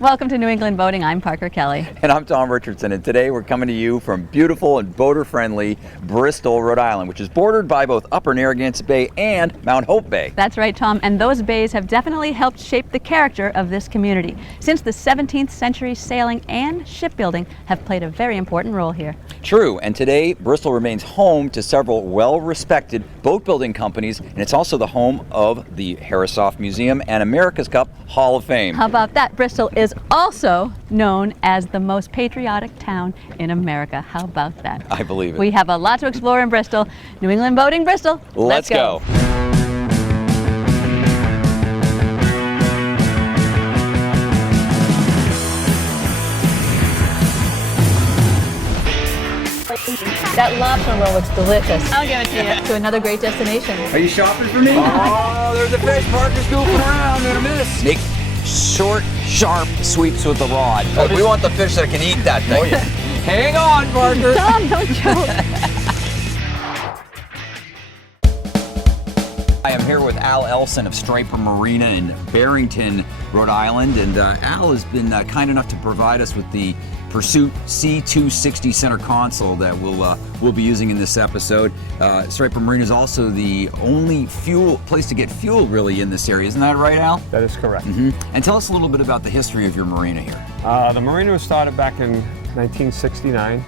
Welcome to New England Boating. I'm Parker Kelly. And I'm Tom Richardson, and today we're coming to you from beautiful and boater-friendly Bristol, Rhode Island, which is bordered by both Upper Narragansett Bay and Mount Hope Bay. That's right, Tom, and those bays have definitely helped shape the character of this community. Since the 17th century, sailing and shipbuilding have played a very important role here. True, and today Bristol remains home to several well-respected boat-building companies, and it's also the home of the Herreshoff Museum and America's Cup Hall of Fame. How about that? Bristol is also known as the most patriotic town in America. How about that? I believe it. We have a lot to explore in Bristol. New England Boating, Bristol. Let's go. That lobster roll looks delicious. I'll give it to you. To another great destination. Are you shopping for me? Oh, there's a fish. Parker's goofing around. Gonna miss. Make short, sharp sweeps with the rod. Oh, we want the fish that can eat that thing. Oh, yeah. Hang on, Parker. Tom, don't joke. I am here with Al Elson of Striper Marina in Barrington, Rhode Island, and Al has been kind enough to provide us with the Pursuit C260 center console that we'll be using in this episode. Striper Marina is also the only place to get fuel really in this area. Isn't that right, Al? That is correct. Mm-hmm. And tell us a little bit about the history of your marina here. The marina was started back in 1969,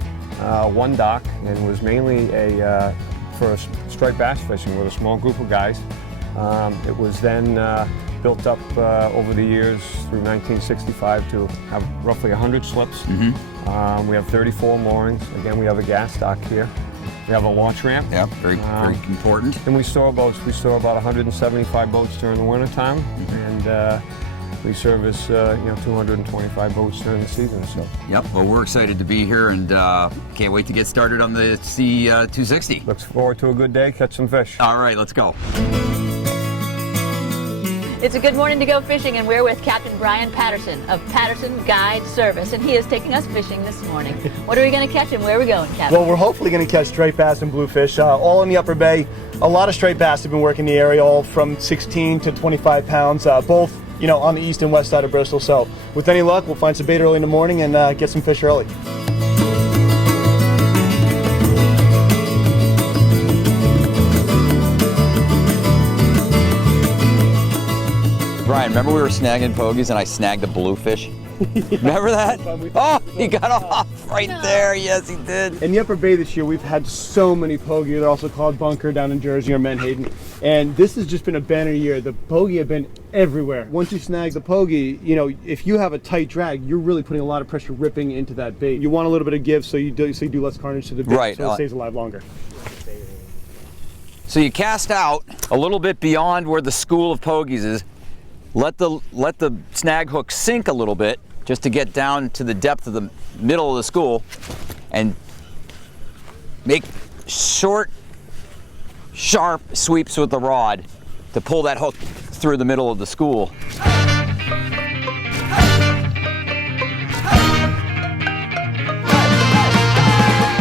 one dock, and was mainly for striped bass fishing with a small group of guys. It was then built up over the years through 1965 to have roughly 100 slips. Mm-hmm. We have 34 moorings. Again, we have a gas dock here. We have a launch ramp. Yeah, very important. And we store boats. We store about 175 boats during the wintertime, and we service 225 boats during the season. So. Yep. Well, we're excited to be here, and can't wait to get started on the C260. Looks forward to a good day. Catch some fish. All right, let's go. It's a good morning to go fishing, and we're with Captain Brian Patterson of Patterson Guide Service, and he is taking us fishing this morning. What are we going to catch and where are we going, Captain? Well, we're hopefully going to catch striped bass and bluefish, all in the Upper Bay. A lot of striped bass have been working the area, all from 16 to 25 pounds, both on the east and west side of Bristol. So with any luck, we'll find some bait early in the morning and get some fish early. Brian, remember we were snagging pogies and I snagged a bluefish? Remember that? Oh, he got off right there. Yes, he did. In the Upper Bay this year, we've had so many pogie. They're also called bunker down in Jersey or Menhaden. And this has just been a banner year. The pogie have been everywhere. Once you snag the pogie, if you have a tight drag, you're really putting a lot of pressure ripping into that bait. You want a little bit of give so you do less carnage to the bait, right, so it stays alive longer. So you cast out a little bit beyond where the school of pogies is. Let the snag hook sink a little bit just to get down to the depth of the middle of the school, and make short, sharp sweeps with the rod to pull that hook through the middle of the school.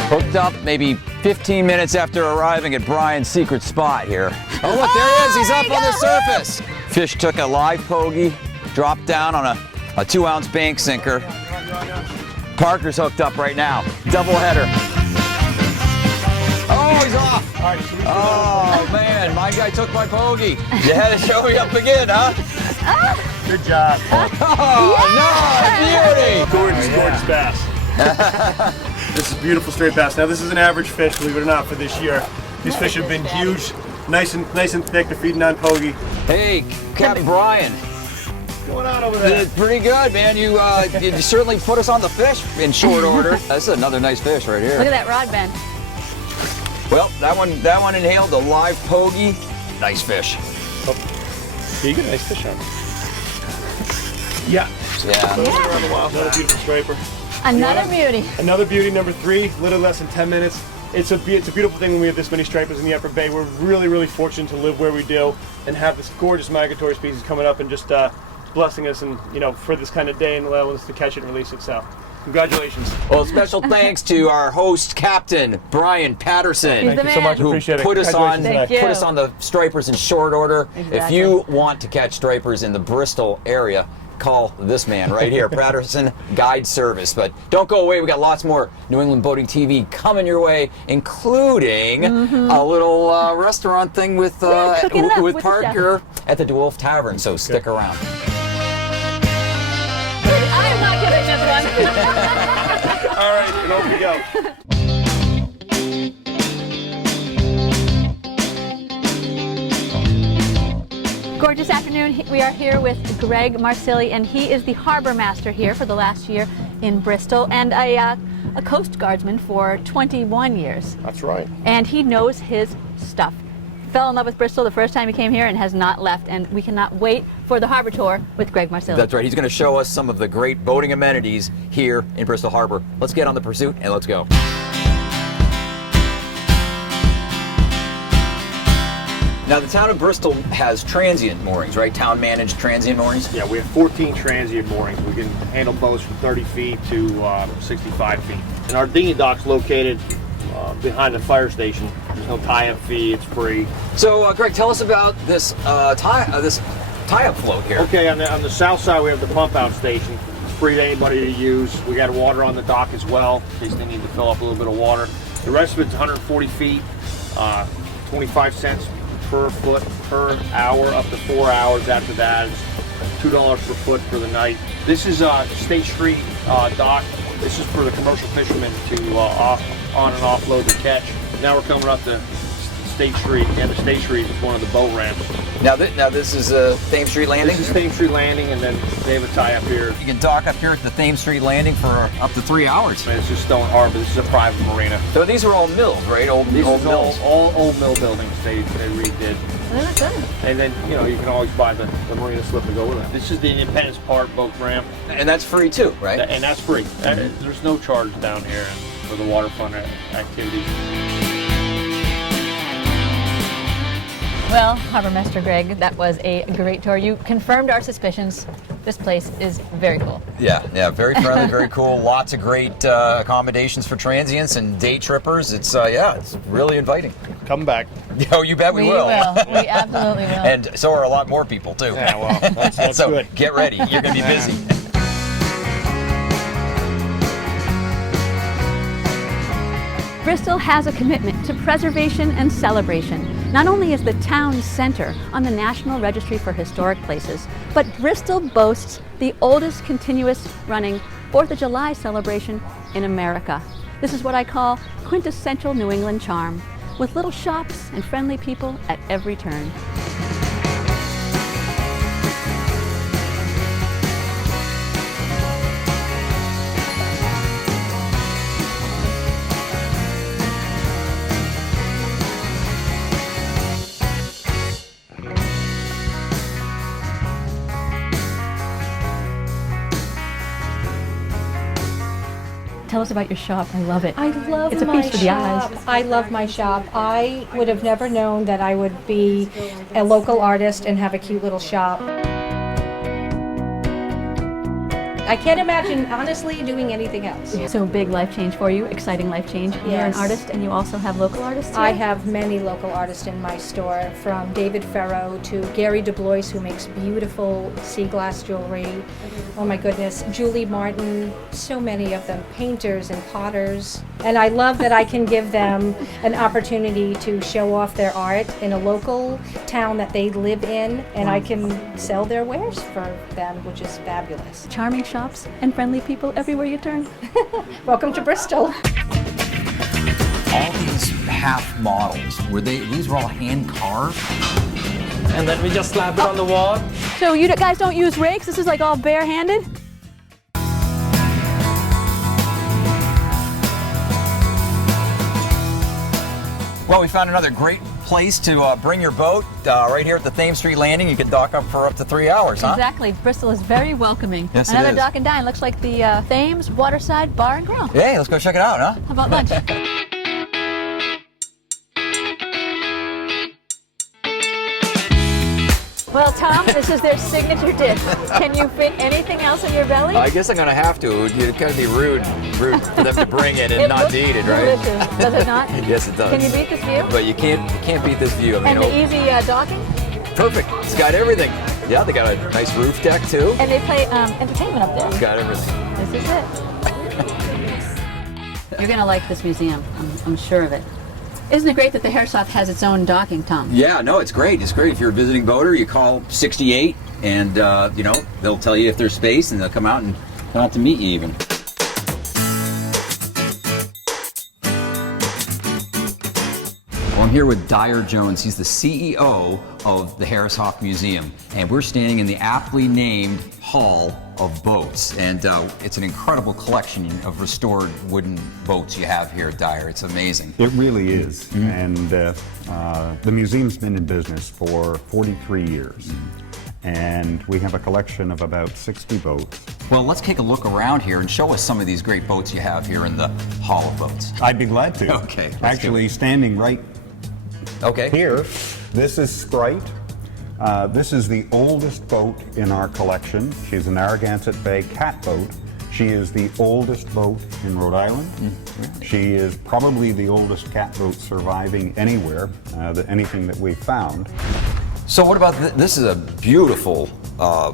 Hooked up maybe 15 minutes after arriving at Brian's secret spot here. Oh, look, there he is. He's up on the surface. Fish took a live pogie, dropped down on a 2-ounce bank sinker. Parker's hooked up right now. Double header. Oh, he's off. Oh, man, my guy took my pogie. You had to show me up again, huh? Good job. Oh, no, beauty. Gorgeous bass. This is beautiful straight bass. Now, this is an average fish, believe it or not, for this year. These fish have been huge, nice and thick. They're feeding on pogie. Hey, Captain Brian. What's going on over there? Pretty good, man. You certainly put us on the fish in short order. This is another nice fish right here. Look at that rod bend. Well, that one inhaled a live pogie. Nice fish. Oh. Yeah, you get a nice fish on. Yeah. Another beautiful striper. Another beauty. Another beauty, number 3, little less than 10 minutes. It's a beautiful thing when we have this many stripers in the Upper Bay. We're really, really fortunate to live where we do and have this gorgeous migratory species coming up and just blessing us and for this kind of day and allowing us to catch it and release it. So congratulations. Well, special thanks to our host, Captain Brian Patterson. He's the Thank you so much. who Appreciate it. put us on Congratulations. the stripers in short order. Exactly. If you want to catch stripers in the Bristol area, call this man right here, Patterson Guide Service. But don't go away. We got lots more New England Boating TV coming your way, including a little restaurant thing with cooking it up with the Parker at the DeWolf Tavern. So stick around. I'm not getting this one. All right, and over we go. Gorgeous afternoon. We are here with Greg Marsili, and he is the harbor master here for the last year in Bristol, and a Coast Guardsman for 21 years. That's right. And he knows his stuff. Fell in love with Bristol the first time he came here and has not left, and we cannot wait for the harbor tour with Greg Marsili. That's right. He's going to show us some of the great boating amenities here in Bristol Harbor. Let's get on the pursuit and let's go. Now, the town of Bristol has transient moorings, right? Town-managed transient moorings? Yeah, we have 14 transient moorings. We can handle boats from 30 feet to 65 feet. And our dinghy dock's located behind the fire station. There's no tie-up fee. It's free. So, Greg, tell us about this tie-up float here. Okay, on the south side, we have the pump-out station. It's free to anybody to use. We got water on the dock as well, in case they need to fill up a little bit of water. The rest of it's 140 feet, 25 cents per foot per hour, up to 4 hours. After that, it's $2 per foot for the night. This is State Street dock. This is for the commercial fishermen to on and offload the catch. Now we're coming up to State Street, and the State Street is one of the boat ramps. Now this is Thames Street Landing? This is Thames Street Landing, and then they have a tie-up here. You can dock up here at the Thames Street Landing for up to 3 hours. And it's just Stone Harbor. This is a private marina. So these are all mills, right? Old mills. All old mill buildings they redid. And then, you know, you can always buy the marina slip to go with it. This is the Independence Park boat ramp. And that's free too, right? And that's free. There's no charge down here for the waterfront activities. Well, Harbor Master Greg, that was a great tour. You confirmed our suspicions. This place is very cool. Yeah, very friendly, very cool. Lots of great accommodations for transients and day trippers. It's it's really inviting. Come back. Oh, you bet we will. We absolutely will. And so are a lot more people too. Yeah, well, that's so good. Get ready. You're going to be busy. Bristol has a commitment to preservation and celebration. Not only is the town center on the National Registry for Historic Places, but Bristol boasts the oldest continuous running 4th of July celebration in America. This is what I call quintessential New England charm, with little shops and friendly people at every turn. Tell us about your shop. I love it. I love It's a my feast for the shop. eyes. I love my shop. I would have never known that I would be a local artist and have a cute little shop. I can't imagine, honestly, doing anything else. So big life change for you, exciting life change. You're an Yes. artist and you also have local artists here? I have many local artists in my store, from David Ferro to Gary DeBlois, who makes beautiful sea glass jewelry. Oh my goodness, Julie Martin, so many of them, painters and potters. And I love that I can give them an opportunity to show off their art in a local town that they live in, and I can sell their wares for them, which is fabulous. Charming shops and friendly people everywhere you turn. Welcome to Bristol. All these half models, these were all hand carved? And then we just slap it on the wall. So you guys don't use rakes? This is like all barehanded? Well, we found another great place to bring your boat right here at the Thames Street Landing. You can dock up for up to 3 hours, huh? Exactly. Bristol is very welcoming. Yes, it Another is. dock and dine. Looks like the Thames Waterside Bar and Grill. Hey, let's go check it out, huh? How about lunch? Well, Tom, this is their signature dish. Can you fit anything else in your belly? I guess I'm gonna have to. It'd kind of be rude for them to bring it and not looks to eat it, right? delicious, does it not? Yes, it does. Can you beat this view? But you can't beat this view. I mean, And the easy docking? perfect. It's got everything. Yeah, they got a nice roof deck too. And they play entertainment up there. Got everything. This is it. You're going to like this museum. I'm sure of it. Isn't it great that the Herreshoff has its own docking, Tom? Yeah, no, it's great. It's great. If you're a visiting boater, you call 68 and, you know, they'll tell you if there's space and they'll come out to meet you even. Well, I'm here with Dyer Jones. He's the CEO of the Herreshoff Museum, and we're standing in the aptly named Hall of Boats. And it's an incredible collection of restored wooden boats you have here, Dyer. It's amazing. It really is. And the museum's been in business for 43 years. And we have a collection of about 60 boats. Well, let's take a look around here and show us some of these great boats you have here in the Hall of Boats. I'd be glad to. Okay, let's Actually, standing right here, this is Sprite. This is the oldest boat in our collection. She's a Narragansett Bay catboat. She is the oldest boat in Rhode Island. She is probably the oldest catboat surviving anywhere, anything that we've found. So what about this? Is a beautiful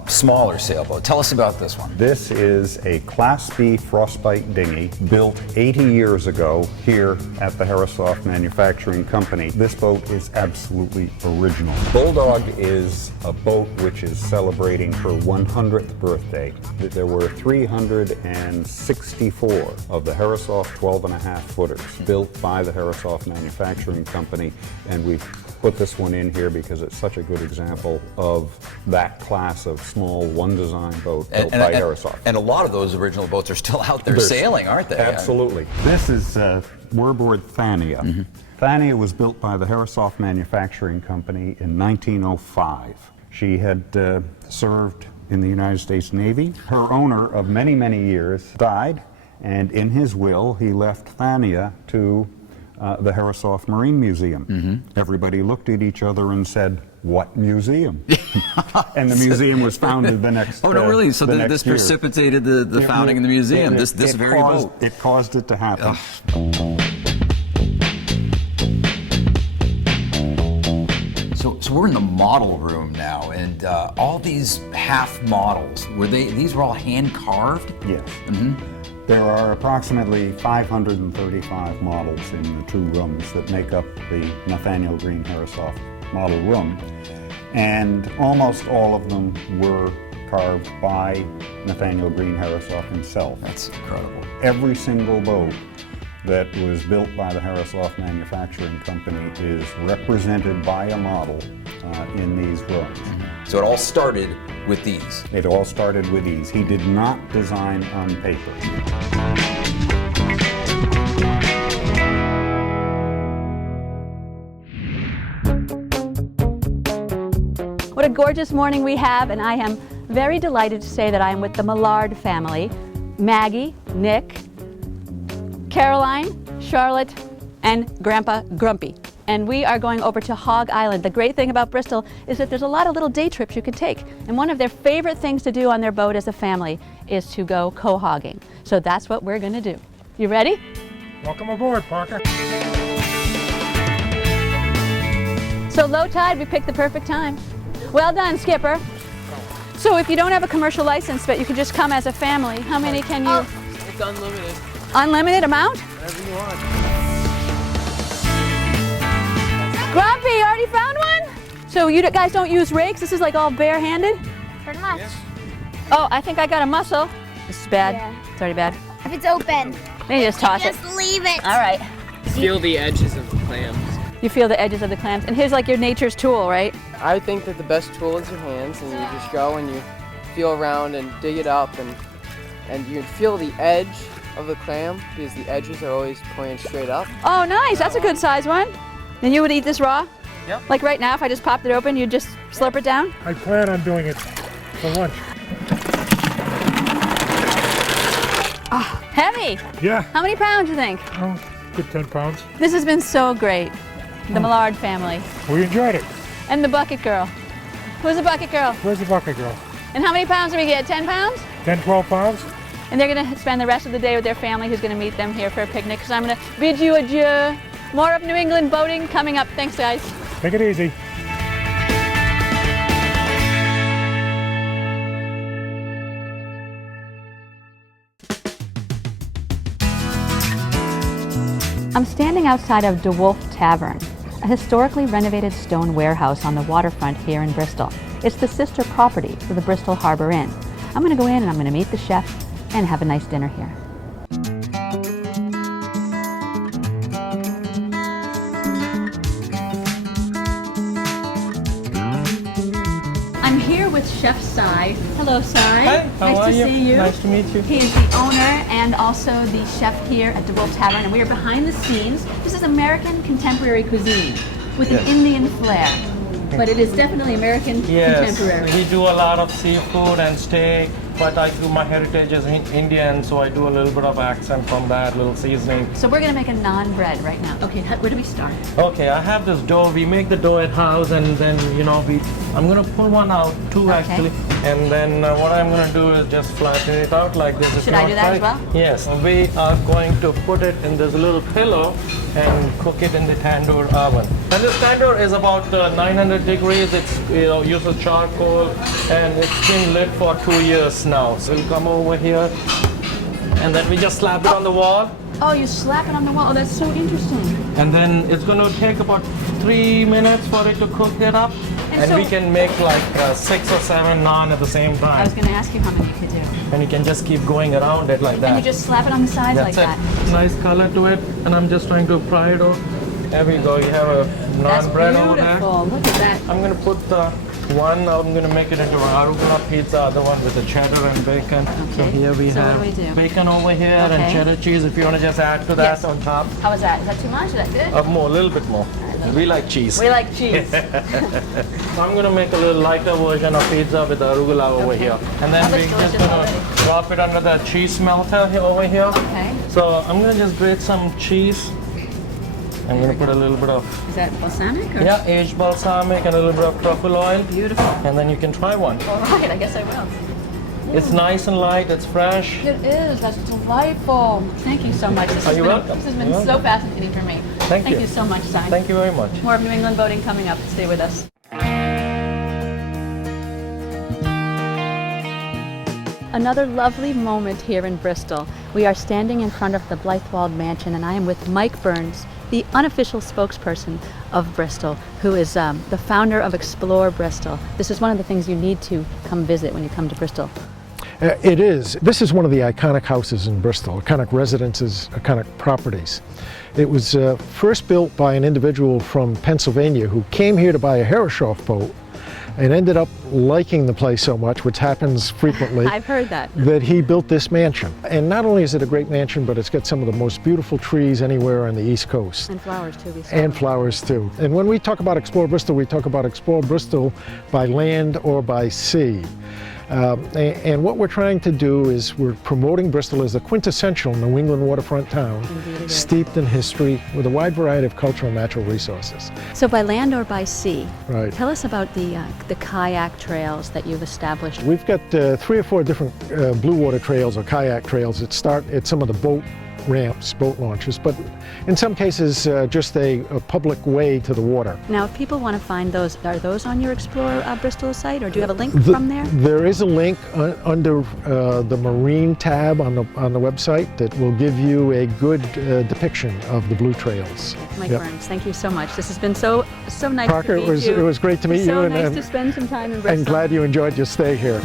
smaller sailboat. Tell us about this one. This is a Class B frostbite dinghy built 80 years ago here at the Herreshoff Manufacturing Company. This boat is absolutely original. Bulldog is a boat which is celebrating her 100th birthday. There were 364 of the Herreshoff 12.5 footers built by the Herreshoff Manufacturing Company, and we put this one in here because it's such a good example of that class of small one design boat built by Herreshoff. And a lot of those original boats are still out there sailing, aren't they? Absolutely. This is Wearboard Thania. Thania was built by the Herreshoff Manufacturing Company in 1905. She had served in the United States Navy. Her owner of many, many years died, and in his will he left Thania to the Herreshoff Marine Museum. Everybody looked at each other and said, "What museum?" And the museum was founded the next year. Oh, no, really? So this precipitated the founding of the museum, this very boat. It caused it to happen. So we're in the model room now, and all these half models, these were all hand carved? Yes. There are approximately 535 models in the two rooms that make up the Nathaniel Green Herreshoff model room, and almost all of them were carved by Nathaniel Green Herreshoff himself. That's incredible. Every single boat that was built by the Herreshoff Manufacturing Company is represented by a model in these rooms. So it all started with these? It all started with these. He did not design on paper. What a gorgeous morning we have, and I am very delighted to say that I am with the Millard family. Maggie, Nick, Caroline, Charlotte, and Grandpa Grumpy. And we are going over to Hog Island. The great thing about Bristol is that there's a lot of little day trips you can take. And one of their favorite things to do on their boat as a family is to go cohogging. So that's what we're going to do. You ready? Welcome aboard, Parker. So low tide, we picked the perfect time. Well done, Skipper. So if you don't have a commercial license, but you can just come as a family, how many can you? It's unlimited. Unlimited amount? Whatever you want. Grumpy, you already found one? So you guys don't use rakes? This is like all bare-handed? Pretty much. Oh, I think I got a mussel. This is bad. Yeah. It's already bad. If it's open, Then you just toss it. just leave it. All right. Feel the edges of the clams. You feel the edges of the clams. And here's like your nature's tool, right? I think that the best tool is your hands, and you just go and you feel around and dig it up, and you feel the edge of the clam because the edges are always pointing straight up. Oh, nice. That's a good size one. And you would eat this raw? Yep. Like right now, if I just popped it open, you'd just slurp it down? I plan on doing it for lunch. Oh, heavy. Yeah. How many pounds you think? Oh, good 10 pounds. This has been so great. The Millard family. We enjoyed it. And the bucket girl. Who's the bucket girl? Where's the bucket girl? And how many pounds do we get? 10 pounds? 10, 12 pounds? And they're going to spend the rest of the day with their family who's going to meet them here for a picnic. So I'm going to bid you adieu. More of New England boating coming up. Thanks, guys. Take it easy. I'm standing outside of DeWolf Tavern, a historically renovated stone warehouse on the waterfront here in Bristol. It's the sister property to the Bristol Harbor Inn. I'm going to go in and I'm going to meet the chef and have a nice dinner here. I'm here with Chef Cy. Hello, Cy. Hi, nice to see you. Nice to meet you. He is the owner and also the chef here at DeWolf Tavern, and we are behind the scenes. This is American contemporary cuisine with an Indian flair, but it is definitely American contemporary. We do a lot of seafood and steak, but my heritage is Indian, so I do a little bit of accent from that, little seasoning. So we're going to make a naan bread right now. Okay, where do we start? Okay, I have this dough. We make the dough at house, and then I'm gonna pull one out, two actually, and then what I'm gonna do is just flatten it out like this. Should I do that as well? Yes. We are going to put it in this little pillow and cook it in the tandoor oven. And this tandoor is about 900 degrees. It's uses charcoal, and it's been lit for 2 years now. So we'll come over here, and then we just slap it on the wall. Oh, you slap it on the wall. Oh, that's so interesting. And then it's going to take about 3 minutes for it to cook it up. And we can make like 6 or 7 naan at the same time. I was going to ask you how many you could do. And you can just keep going around it like that. And you just slap it on the sides like that. Nice color to it. And I'm just trying to fry it out. There we go. You have a naan bread over there. Look at that. I'm going to put one, I'm going to make it into an arugula pizza, other one with the cheddar and bacon. Okay. So here we have what do we do? bacon over here and cheddar cheese if you want to just add to that on top. How was that? Is that too much? Is that good? More, a little bit more. We like cheese. We like cheese. I'm going to make a little lighter version of pizza with the arugula over here. And then we're just going to drop it under the cheese melter here over here. Okay. So I'm going to just grate some cheese. I'm going to put a little bit of... Is that balsamic? Or? Yeah, aged balsamic and a little bit of truffle oil. Beautiful. And then you can try one. All right, I guess I will. It's nice and light, it's fresh. It is, that's delightful. Thank you so much. You're welcome. This has been so fascinating for me. Thank you. Thank you so much, Simon. Thank you very much. More of New England voting coming up. Stay with us. Another lovely moment here in Bristol. We are standing in front of the Blithewold Mansion, and I am with Mike Burns, the unofficial spokesperson of Bristol, who is the founder of Explore Bristol. This is one of the things you need to come visit when you come to Bristol. It is. This is one of the iconic houses in Bristol, iconic residences, iconic properties. It was first built by an individual from Pennsylvania who came here to buy a Herreshoff boat and ended up liking the place so much, which happens frequently. I've heard that. That he built this mansion. And not only is it a great mansion, but it's got some of the most beautiful trees anywhere on the East Coast. And flowers too. And flowers too. And when we talk about Explore Bristol, we talk about Explore Bristol by land or by sea. And what we're trying to do is we're promoting Bristol as a quintessential New England waterfront town, steeped in history with a wide variety of cultural and natural resources. So by land or by sea, right. Tell us about the kayak trails that you've established. We've got 3 or 4 different blue water trails or kayak trails that start at some of the boat ramps, boat launches, but in some cases just a public way to the water. Now, if people want to find those, are those on your Explore Bristol site, or do you have a link from there? There is a link under the Marine tab on the website that will give you a good depiction of the blue trails. Mike Burns, thank you so much. This has been so nice Parker, to meet you. It was great to meet you. So nice to spend some time in Bristol. I'm glad you enjoyed your stay here.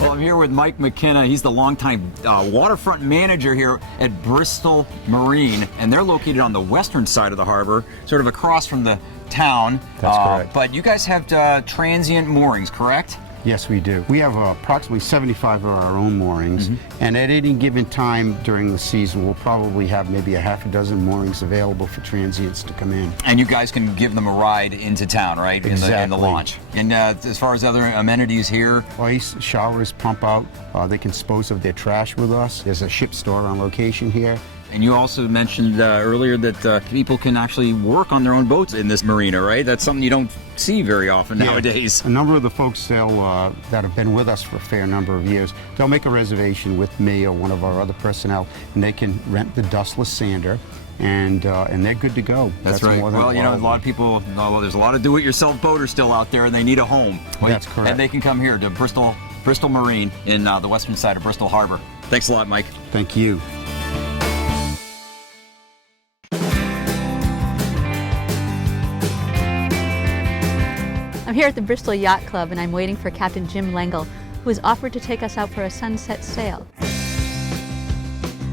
I'm here with Mike McKenna. He's the longtime waterfront manager here at Bristol Marine, and they're located on the western side of the harbor, sort of across from the town. That's correct. But you guys have transient moorings, correct? Yes, we do. We have approximately 75 of our own moorings, and at any given time during the season, we'll probably have maybe a half a dozen moorings available for transients to come in. And you guys can give them a ride into town, right? Exactly. In the launch. And as far as other amenities here? Ice, showers, pump out. They can dispose of their trash with us. There's a ship store on location here. And you also mentioned earlier that people can actually work on their own boats in this marina, right? That's something you don't see very often nowadays. A number of the folks that have been with us for a fair number of years, they'll make a reservation with me or one of our other personnel, and they can rent the dustless sander. and they're good to go. That's right. more than Well, you know, a lot of people, well, there's a lot of do-it-yourself boaters still out there, and they need a home. That's correct. And they can come here to Bristol Marine in the western side of Bristol Harbor. Thanks a lot, Mike. Thank you. I'm here at the Bristol Yacht Club and I'm waiting for Captain Jim Lengel, who has offered to take us out for a sunset sail.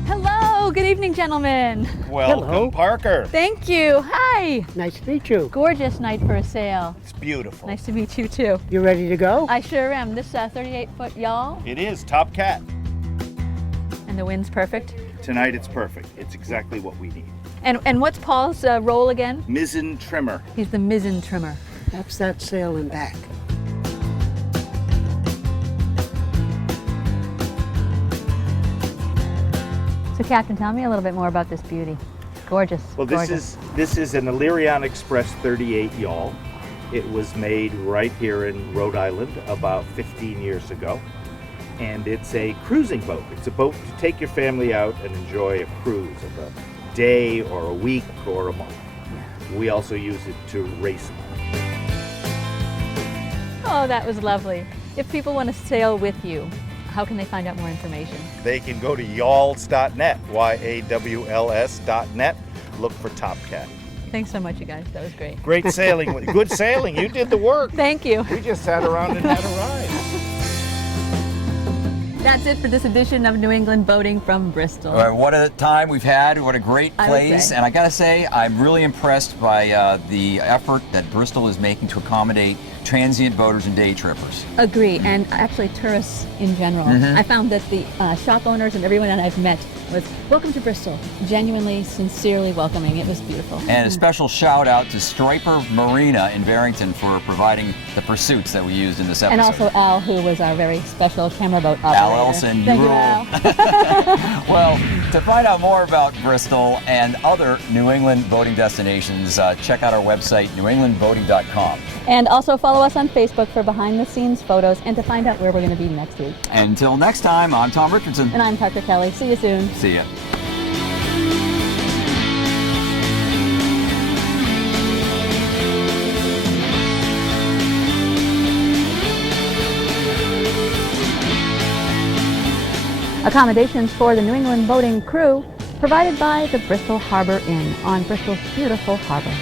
Hello, good evening, gentlemen. Welcome, Parker. Thank you. Hi. Nice to meet you. Gorgeous night for a sail. It's beautiful. Nice to meet you too. You ready to go? I sure am. This 38-foot yawl, It is Top Cat. and the wind's perfect. Tonight it's perfect. It's exactly what we need. And what's Paul's role again? Mizzen trimmer. He's the mizzen trimmer. That's that sail and back. So Captain, tell me a little bit more about this beauty. Gorgeous. Well, gorgeous. this is an Illyrian Express 38 yawl. It was made right here in Rhode Island about 15 years ago. And it's a cruising boat. It's a boat to take your family out and enjoy a cruise of a day or a week or a month. We also use it to race. Oh, that was lovely. If people want to sail with you, how can they find out more information? They can go to yawls.net, YAWLS.net. Look for Top Cat. Thanks so much, you guys. That was great. Great sailing. Good sailing. You did the work. Thank you. We just sat around and had a ride. That's it for this edition of New England Boating from Bristol. What a time we've had. What a great I would place. say. And I got to say, I'm really impressed by the effort that Bristol is making to accommodate transient boaters and day trippers. Agree, and actually tourists in general. I found that the shop owners and everyone that I've met was welcome to Bristol, genuinely, sincerely welcoming. It was beautiful. And a special shout out to Striper Marina in Barrington for providing the pursuits that we used in this episode. And also Al, who was our very special camera boat operator. Al Elson, Thank you you, rule. Al. Well, to find out more about Bristol and other New England boating destinations, check out our website, newenglandboating.com. And also follow us on Facebook for behind-the-scenes photos and to find out where we're going to be next week. Until next time, I'm Tom Richardson. And I'm Parker Kelly. See you soon. See ya. Accommodations for the New England boating crew provided by the Bristol Harbor Inn on Bristol's beautiful harbor.